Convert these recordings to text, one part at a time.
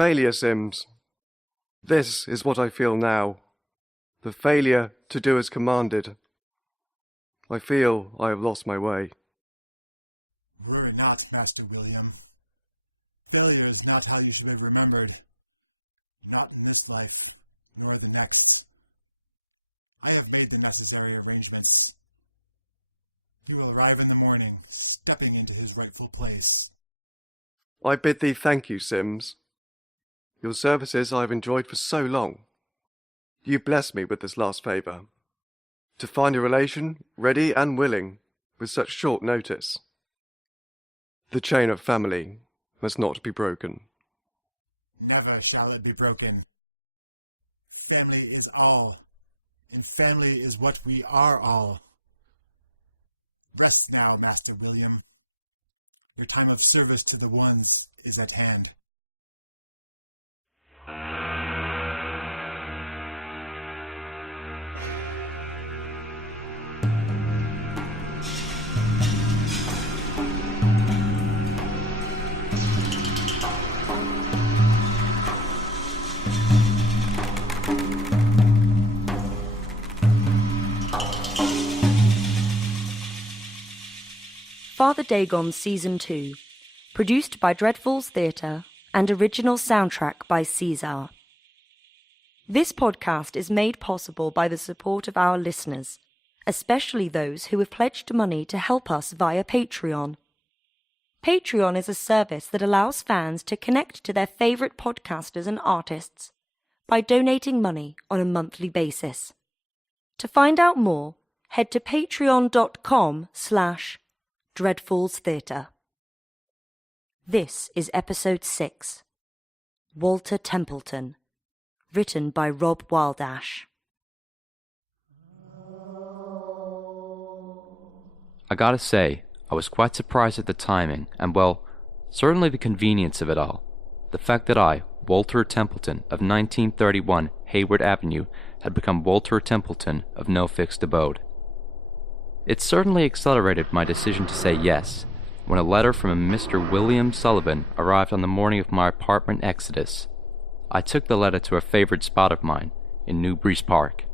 Failure, Sims. This is what I feel now. The failure to do as commanded. I feel I have lost my way. Worry not, Master William. Failure is not how you should be remembered. Not in this life, nor the next. I have made the necessary arrangements. He will arrive in the morning, stepping into his rightful place. I bid thee thank you, Sims. Your services I have enjoyed for so long. You bless me with this last favour. To find a relation ready and willing with such short notice. The chain of family must not be broken. Never shall it be broken. Family is all, and family is what we are all. Rest now, Master William. Your time of service to the ones is at hand. Father Dagon Season 2, produced by Dreadfuls Theatre and original soundtrack by Caesar. This podcast is made possible by the support of our listeners, especially those who have pledged money to help us via Patreon. Patreon is a service that allows fans to connect to their favourite podcasters and artists by donating money on a monthly basis. To find out more, head to patreon.com/Dreadfuls Theatre. This is Episode 6, Walter Templeton, written by Rob Wildash. I gotta say, I was quite surprised at the timing, and well, certainly the convenience of it all. The fact that I, Walter Templeton of 1931 Hayward Avenue, had become Walter Templeton of no fixed abode. It certainly accelerated my decision to say yes, when a letter from a Mr. William Sullivan arrived on the morning of my apartment exodus. I took the letter to a favorite spot of mine, in Newbury's Park.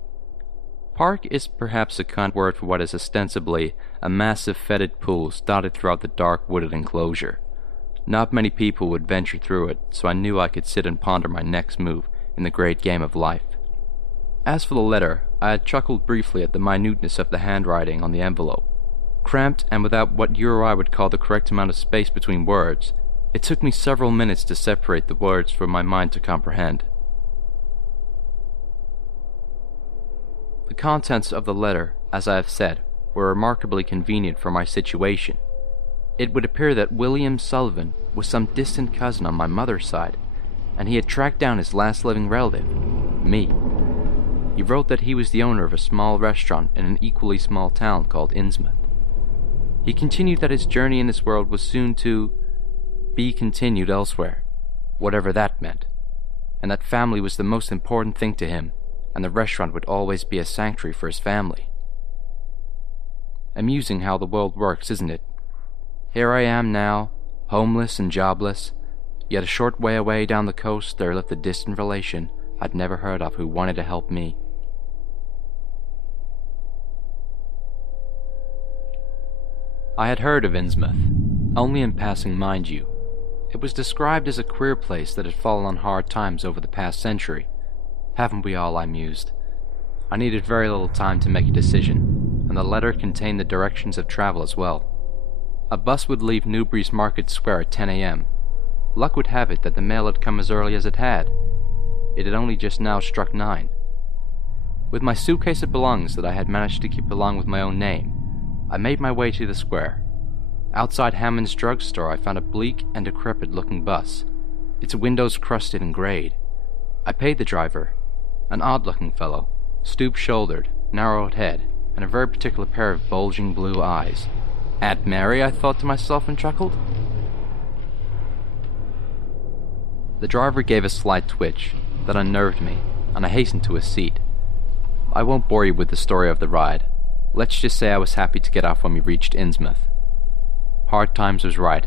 Park is perhaps a kind word for what is ostensibly a massive fetid pool dotted throughout the dark wooded enclosure. Not many people would venture through it, so I knew I could sit and ponder my next move in the great game of life. As for the letter, I had chuckled briefly at the minuteness of the handwriting on the envelope. Cramped and without what you or I would call the correct amount of space between words, it took me several minutes to separate the words for my mind to comprehend. The contents of the letter, as I have said, were remarkably convenient for my situation. It would appear that William Sullivan was some distant cousin on my mother's side, and he had tracked down his last living relative, me. He wrote that he was the owner of a small restaurant in an equally small town called Innsmouth. He continued that his journey in this world was soon to be continued elsewhere, whatever that meant, and that family was the most important thing to him, and the restaurant would always be a sanctuary for his family. Amusing how the world works, isn't it? Here I am now, homeless and jobless, yet a short way away down the coast there lived a distant relation I'd never heard of who wanted to help me. I had heard of Innsmouth, only in passing, mind you. It was described as a queer place that had fallen on hard times over the past century. Haven't we all, I mused. I needed very little time to make a decision, and the letter contained the directions of travel as well. A bus would leave Newbury's Market Square at 10 a.m. Luck would have it that the mail had come as early as it had. It had only just now struck 9. With my suitcase of belongings that I had managed to keep along with my own name, I made my way to the square. Outside Hammond's drugstore I found a bleak and decrepit-looking bus, its windows crusted and grayed. I paid the driver, an odd-looking fellow, stoop-shouldered, narrowed head, and a very particular pair of bulging blue eyes. Aunt Mary, I thought to myself and chuckled. The driver gave a slight twitch that unnerved me, and I hastened to his seat. I won't bore you with the story of the ride. Let's just say I was happy to get off when we reached Innsmouth. Hard Times was right.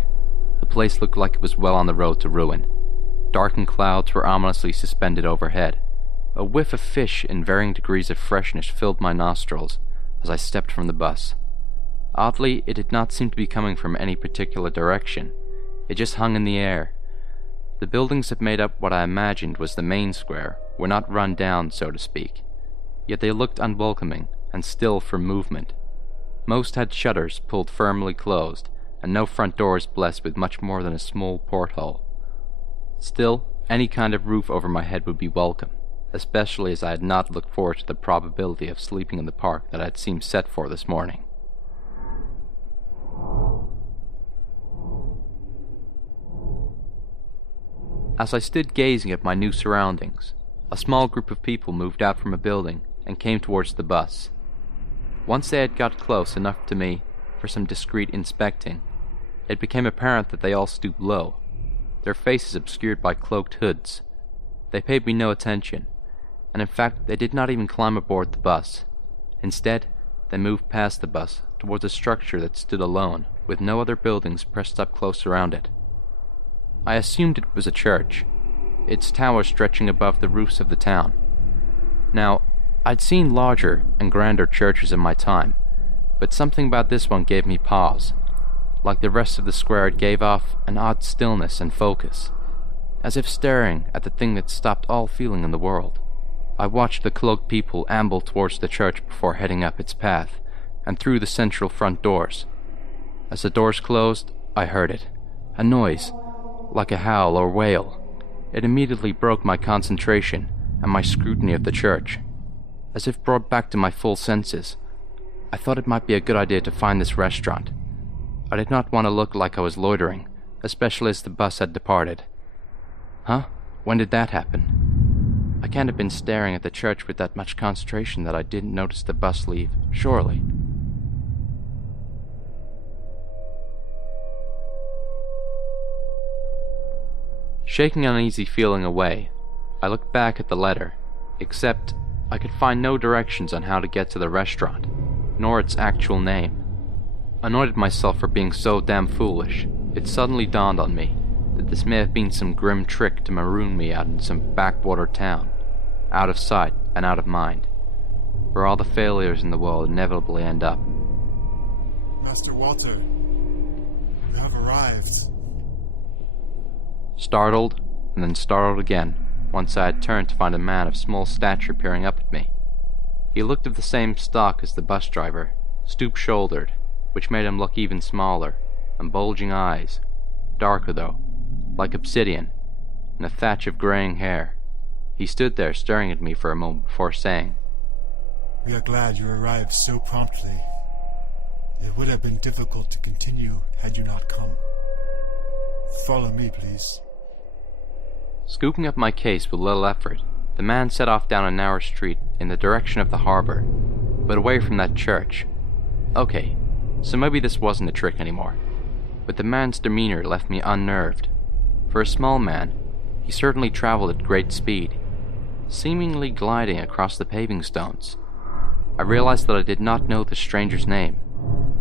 The place looked like it was well on the road to ruin. Darkened clouds were ominously suspended overhead. A whiff of fish in varying degrees of freshness filled my nostrils as I stepped from the bus. Oddly, it did not seem to be coming from any particular direction. It just hung in the air. The buildings that made up what I imagined was the main square were not run down, so to speak, yet they looked unwelcoming and still for movement. Most had shutters pulled firmly closed, and no front doors blessed with much more than a small porthole. Still, any kind of roof over my head would be welcome, especially as I had not looked forward to the probability of sleeping in the park that I had seemed set for this morning. As I stood gazing at my new surroundings, a small group of people moved out from a building and came towards the bus. Once they had got close enough to me for some discreet inspecting, it became apparent that they all stooped low, their faces obscured by cloaked hoods. They paid me no attention, and in fact they did not even climb aboard the bus. Instead, they moved past the bus towards a structure that stood alone, with no other buildings pressed up close around it. I assumed it was a church, its tower stretching above the roofs of the town. Now, I'd seen larger and grander churches in my time, but something about this one gave me pause. Like the rest of the square, it gave off an odd stillness and focus, as if staring at the thing that stopped all feeling in the world. I watched the cloaked people amble towards the church before heading up its path, and through the central front doors. As the doors closed, I heard it, a noise, like a howl or wail. It immediately broke my concentration and my scrutiny of the church. As if brought back to my full senses, I thought it might be a good idea to find this restaurant. I did not want to look like I was loitering, especially as the bus had departed. Huh? When did that happen? I can't have been staring at the church with that much concentration that I didn't notice the bus leave, surely. Shaking an uneasy feeling away, I looked back at the letter, except I could find no directions on how to get to the restaurant, nor its actual name. Annoyed at myself for being so damn foolish, it suddenly dawned on me that this may have been some grim trick to maroon me out in some backwater town, out of sight and out of mind, where all the failures in the world inevitably end up. Master Walter, you have arrived. Startled, and then startled again, once I had turned to find a man of small stature peering up at me. He looked of the same stock as the bus driver, stoop-shouldered, which made him look even smaller, and bulging eyes, darker though, like obsidian, and a thatch of graying hair. He stood there staring at me for a moment before saying, We are glad you arrived so promptly. It would have been difficult to continue had you not come. Follow me, please. Scooping up my case with little effort, the man set off down a narrow street in the direction of the harbor, but away from that church. Okay, so maybe this wasn't a trick anymore, but the man's demeanor left me unnerved. For a small man, he certainly traveled at great speed, seemingly gliding across the paving stones. I realized that I did not know the stranger's name,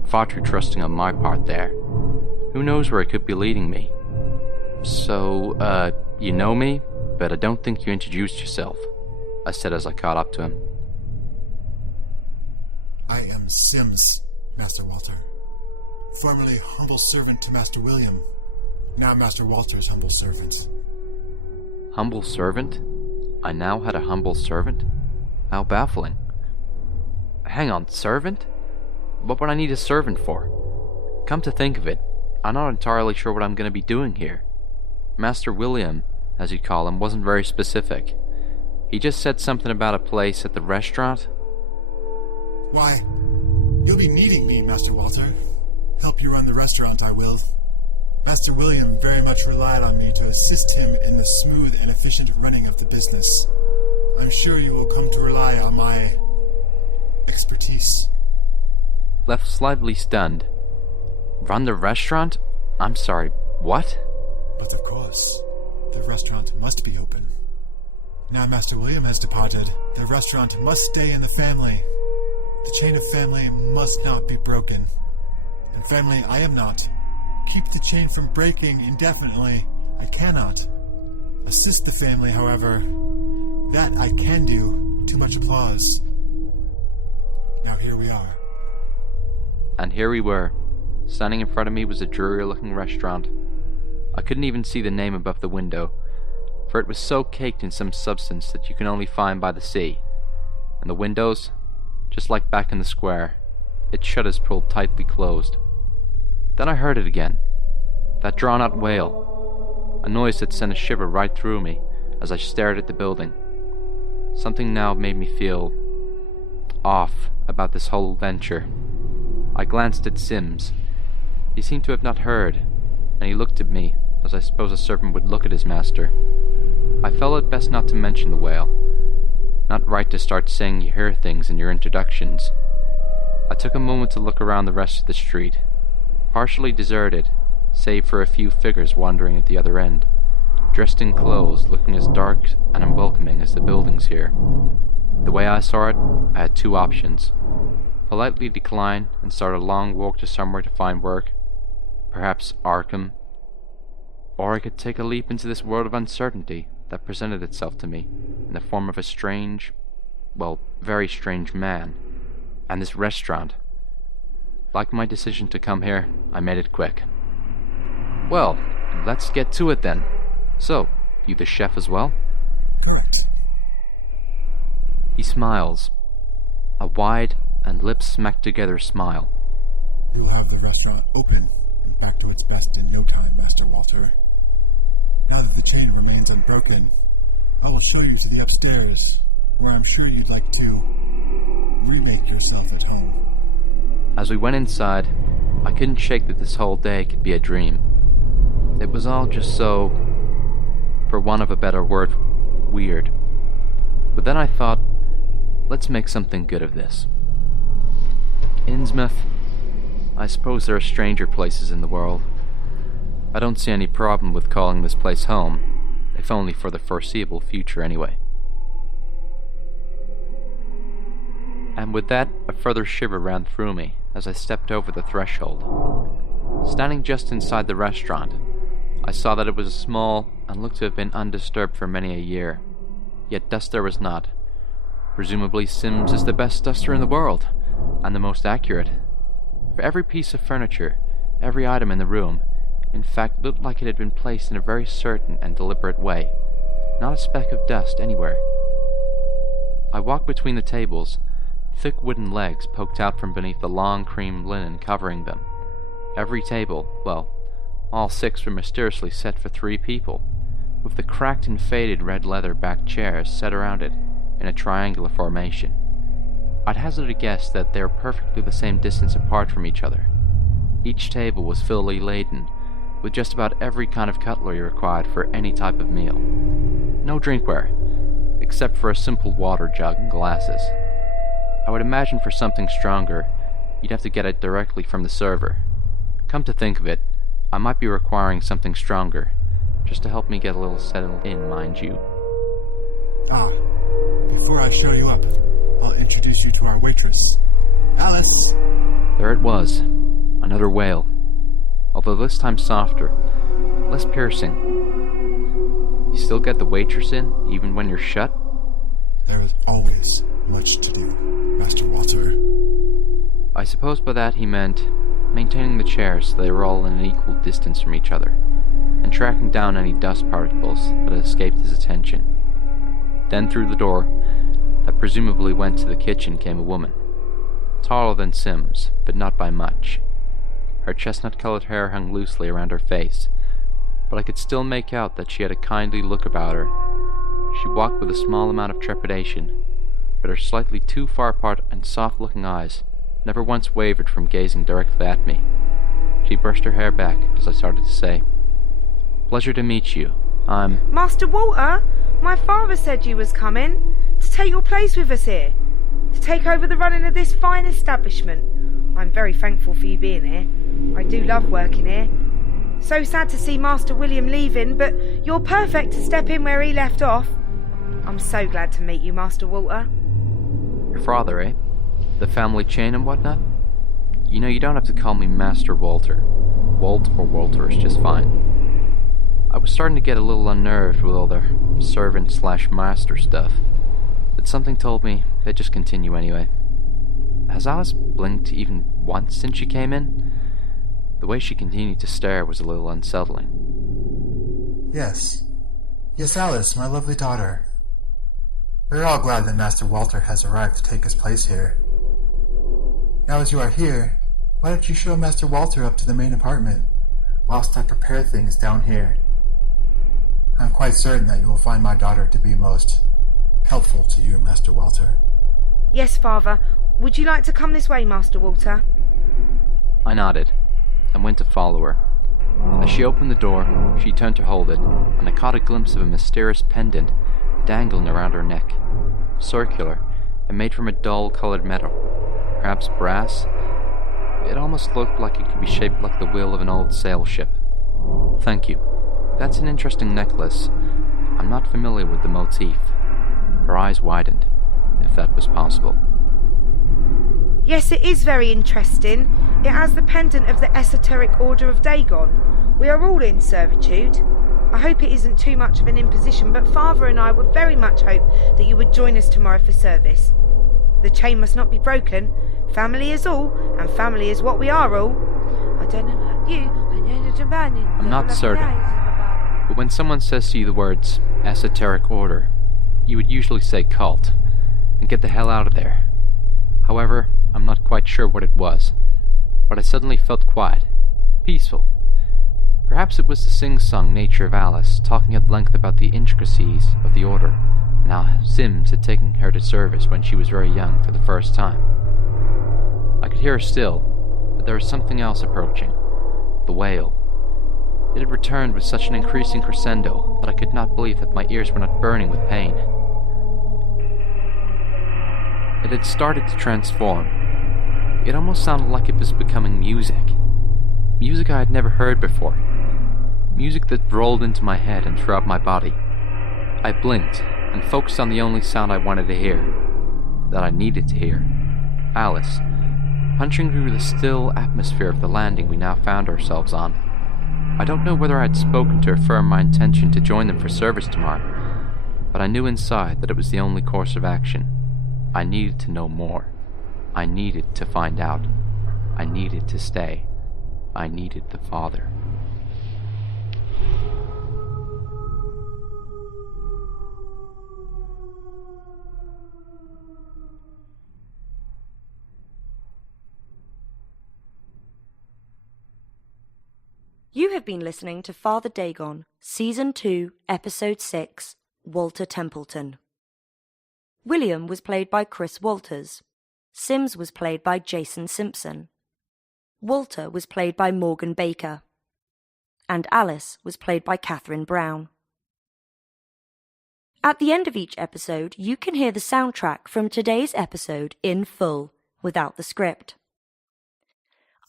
far too trusting on my part there. Who knows where it could be leading me? So, you know me, but I don't think you introduced yourself, I said as I caught up to him. I am Sims, Master Walter. Formerly humble servant to Master William, now Master Walter's humble servant. Humble servant? I now had a humble servant? How baffling. Hang on, servant? What would I need a servant for? Come to think of it, I'm not entirely sure what I'm going to be doing here. Master William, as you call him, wasn't very specific. He just said something about a place at the restaurant. Why, you'll be needing me, Master Walter. Help you run the restaurant, I will. Master William very much relied on me to assist him in the smooth and efficient running of the business. I'm sure you will come to rely on my expertise. Left slightly stunned. Run the restaurant? I'm sorry, what? But of course, the restaurant must be open. Now Master William has departed, the restaurant must stay in the family. The chain of family must not be broken. And family I am not. Keep the chain from breaking indefinitely. I cannot. Assist the family, however. That I can do. Too much applause. Now here we are. And here we were. Standing in front of me was a dreary-looking restaurant. I couldn't even see the name above the window, for it was so caked in some substance that you can only find by the sea. And the windows, just like back in the square, its shutters pulled tightly closed. Then I heard it again, that drawn-out wail, a noise that sent a shiver right through me as I stared at the building. Something now made me feel off about this whole venture. I glanced at Sims. He seemed to have not heard, and he looked at me as I suppose a servant would look at his master. I felt it best not to mention the wail. Not right to start saying you hear things in your introductions. I took a moment to look around the rest of the street, partially deserted, save for a few figures wandering at the other end, dressed in clothes looking as dark and unwelcoming as the buildings here. The way I saw it, I had two options. Politely decline and start a long walk to somewhere to find work, perhaps Arkham, or I could take a leap into this world of uncertainty that presented itself to me in the form of a strange, well, very strange man, and this restaurant. Like my decision to come here, I made it quick. Well, let's get to it then. So, you the chef as well? Correct. He smiles, a wide and lips smacked together smile. You will have the restaurant open and back to its best in no time, Master Walter. Now that the chain remains unbroken, I will show you to the upstairs, where I'm sure you'd like to remake yourself at home. As we went inside, I couldn't shake that this whole day could be a dream. It was all just so, for want of a better word, weird. But then I thought, let's make something good of this. Innsmouth, I suppose there are stranger places in the world. I don't see any problem with calling this place home, if only for the foreseeable future anyway. And with that, a further shiver ran through me as I stepped over the threshold. Standing just inside the restaurant, I saw that it was small and looked to have been undisturbed for many a year. Yet dust there was not. Presumably Sims is the best duster in the world, and the most accurate. For every piece of furniture, every item in the room, in fact, looked like it had been placed in a very certain and deliberate way. Not a speck of dust anywhere. I walked between the tables. Thick wooden legs poked out from beneath the long cream linen covering them. Every table, well, all six were mysteriously set for 3 people, with the cracked and faded red leather-backed chairs set around it in a triangular formation. I'd hazard a guess that they were perfectly the same distance apart from each other. Each table was fully laden with just about every kind of cutlery required for any type of meal. No drinkware, except for a simple water jug and glasses. I would imagine for something stronger, you'd have to get it directly from the server. Come to think of it, I might be requiring something stronger, just to help me get a little settled in, mind you. Before I show you up, I'll introduce you to our waitress, Alice. There it was, another wail, although this time softer, less piercing. You still get the waitress in, even when you're shut? There is always much to do, Master Walter. I suppose by that he meant maintaining the chairs so they were all in an equal distance from each other, and tracking down any dust particles that had escaped his attention. Then through the door, that presumably went to the kitchen, came a woman. Taller than Sims, but not by much. Her chestnut-colored hair hung loosely around her face, but I could still make out that she had a kindly look about her. She walked with a small amount of trepidation, but her slightly too far apart and soft-looking eyes never once wavered from gazing directly at me. She brushed her hair back as I started to say, "Pleasure to meet you. I'm..." Master Walter, my father said you was coming to take your place with us here, to take over the running of this fine establishment. I'm very thankful for you being here. I do love working here. So sad to see Master William leaving, but you're perfect to step in where he left off. I'm so glad to meet you, Master Walter. Your father, eh? The family chain and whatnot? You know, you don't have to call me Master Walter. Walt or Walter is just fine. I was starting to get a little unnerved with all their servant/master stuff, but something told me they'd just continue anyway. Has Alice blinked even once since she came in? The way she continued to stare was a little unsettling. Yes. Yes, Alice, my lovely daughter. We're all glad that Master Walter has arrived to take his place here. Now as you are here, why don't you show Master Walter up to the main apartment, whilst I prepare things down here? I'm quite certain that you will find my daughter to be most helpful to you, Master Walter. Yes, Father. Would you like to come this way, Master Walter? I nodded, and went to follow her. As she opened the door, she turned to hold it, and I caught a glimpse of a mysterious pendant dangling around her neck, circular, and made from a dull-colored metal, perhaps brass. It almost looked like it could be shaped like the wheel of an old sail ship. Thank you. That's an interesting necklace. I'm not familiar with the motif. Her eyes widened, if that was possible. Yes, it is very interesting. It has the pendant of the Esoteric Order of Dagon. We are all in servitude. I hope it isn't too much of an imposition, but Father and I would very much hope that you would join us tomorrow for service. The chain must not be broken. Family is all, and family is what we are all. I don't know about you. I'm not certain, but when someone says to you the words esoteric order, you would usually say cult, and get the hell out of there. However, I'm not quite sure what it was, but I suddenly felt quiet, peaceful. Perhaps it was the sing-song nature of Alice, talking at length about the intricacies of the order, and how Sims had taken her to service when she was very young for the first time. I could hear her still, but there was something else approaching. The wail. It had returned with such an increasing crescendo that I could not believe that my ears were not burning with pain. It had started to transform. It almost sounded like it was becoming music. Music I had never heard before. Music that rolled into my head and throughout my body. I blinked and focused on the only sound I wanted to hear, that I needed to hear. Alice, punching through the still atmosphere of the landing we now found ourselves on. I don't know whether I had spoken to affirm my intention to join them for service tomorrow, but I knew inside that it was the only course of action. I needed to know more. I needed to find out. I needed to stay. I needed the Father. You have been listening to Father Dagon, Season 2, Episode 6, Walter Templeton. William was played by Chris Walters. Sims was played by Jason Simpson. Walter was played by Morgan Baker. And Alice was played by Catherine Brown. At the end of each episode, you can hear the soundtrack from today's episode in full, without the script.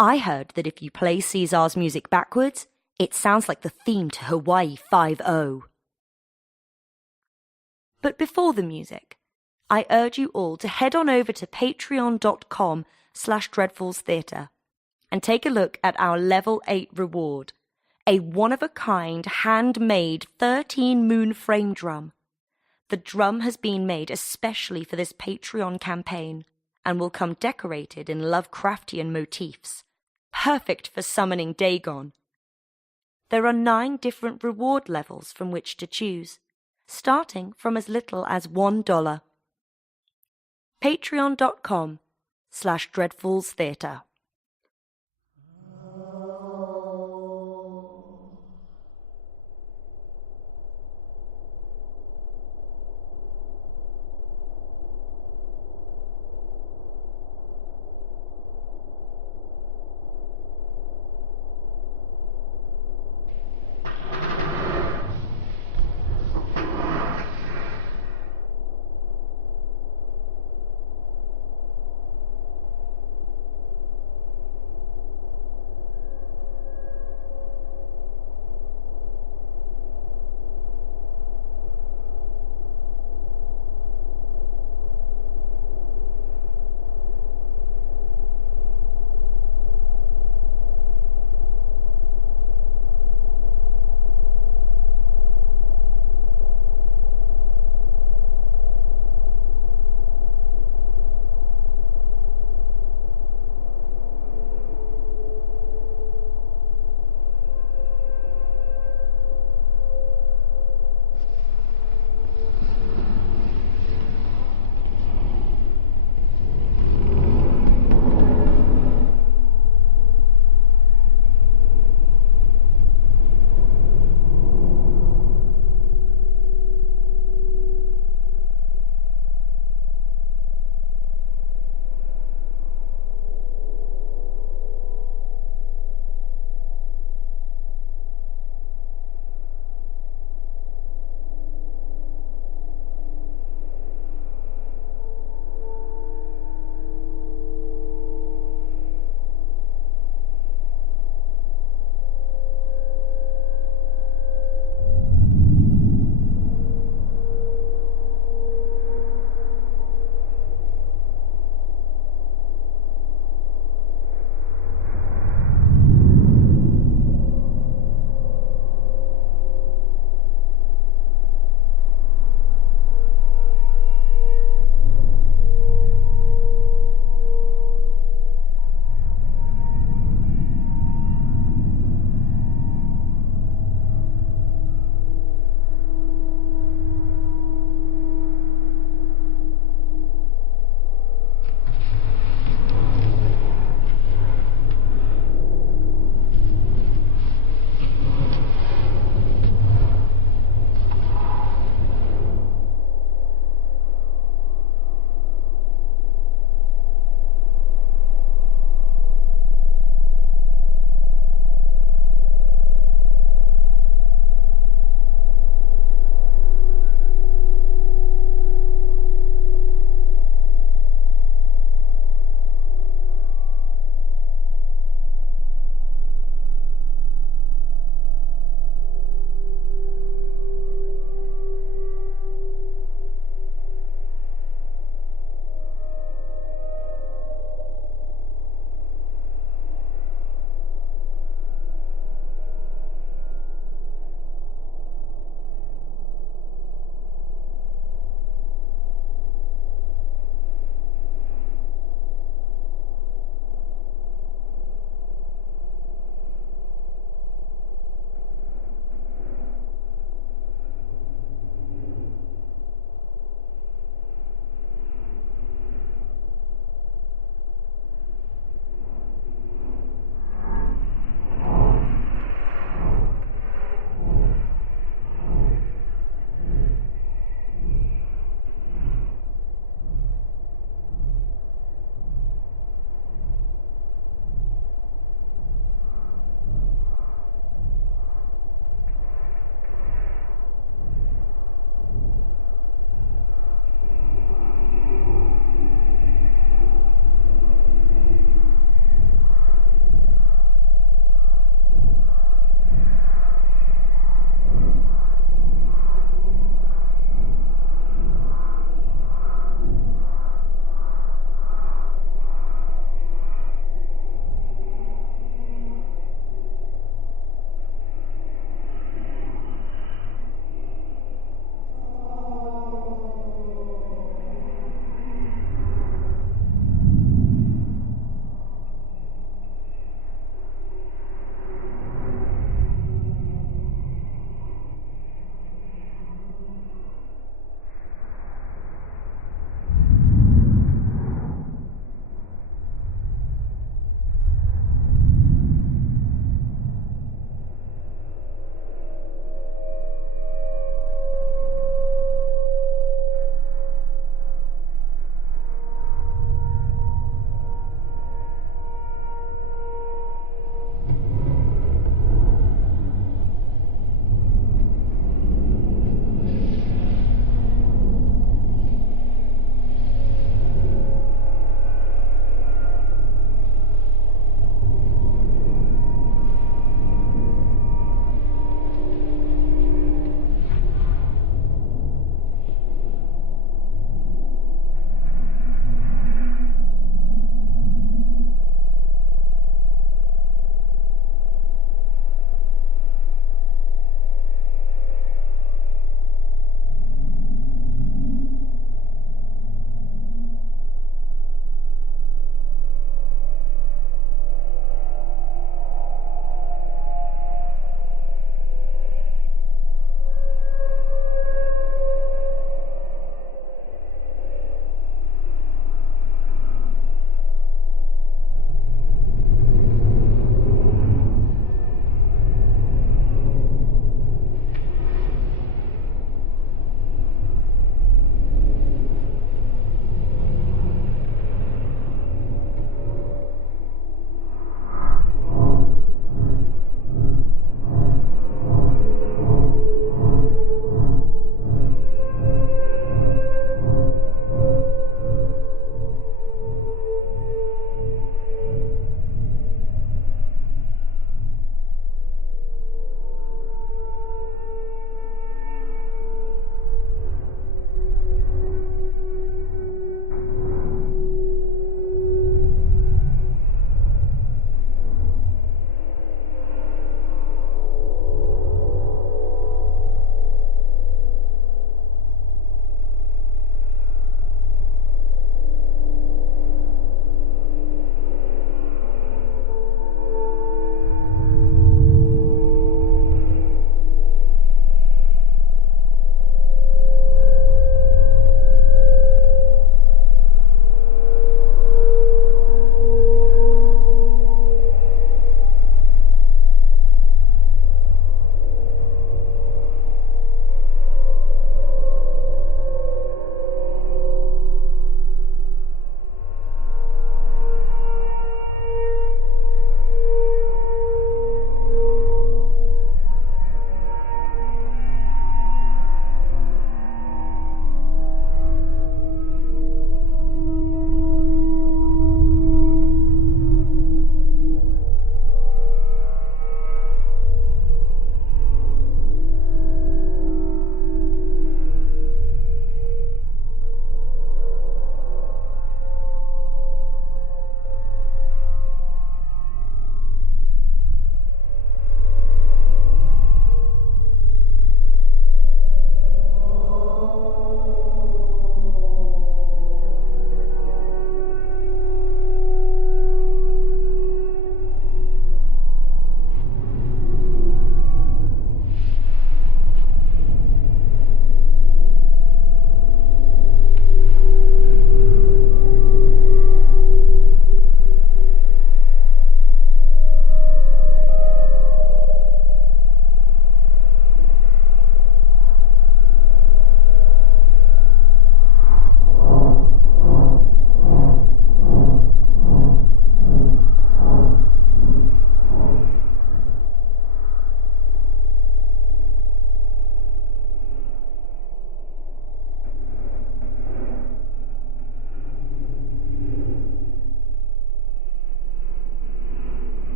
I heard that if you play Caesar's music backwards, it sounds like the theme to Hawaii 5-0. But before the music, I urge you all to head on over to patreon.com/dreadfallstheatre and take a look at our Level 8 reward, a one-of-a-kind, handmade 13-moon frame drum. The drum has been made especially for this Patreon campaign and will come decorated in Lovecraftian motifs, perfect for summoning Dagon. There are 9 different reward levels from which to choose, starting from as little as $1. Patreon.com/dreadfallstheatre.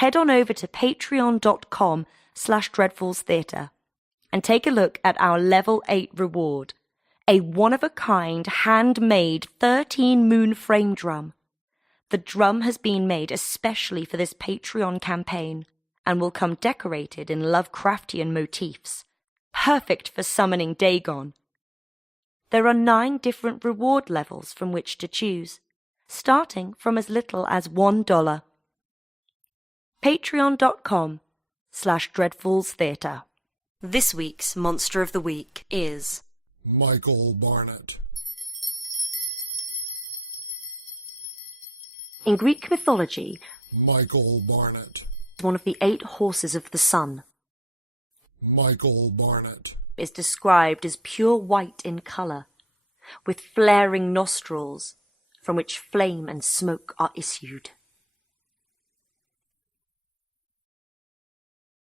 head on over to patreon.com/dreadfallstheatre and take a look at our Level 8 reward, a one-of-a-kind, handmade 13-moon frame drum. The drum has been made especially for this Patreon campaign and will come decorated in Lovecraftian motifs, perfect for summoning Dagon. There are 9 different reward levels from which to choose, starting from as little as $1. Patreon.com/dreadfallstheatre. This week's Monster of the Week is Michael Barnett. In Greek mythology, Michael Barnett. one of the 8 horses of the sun. Michael Barnett. Is described as pure white in colour, with flaring nostrils from which flame and smoke are issued.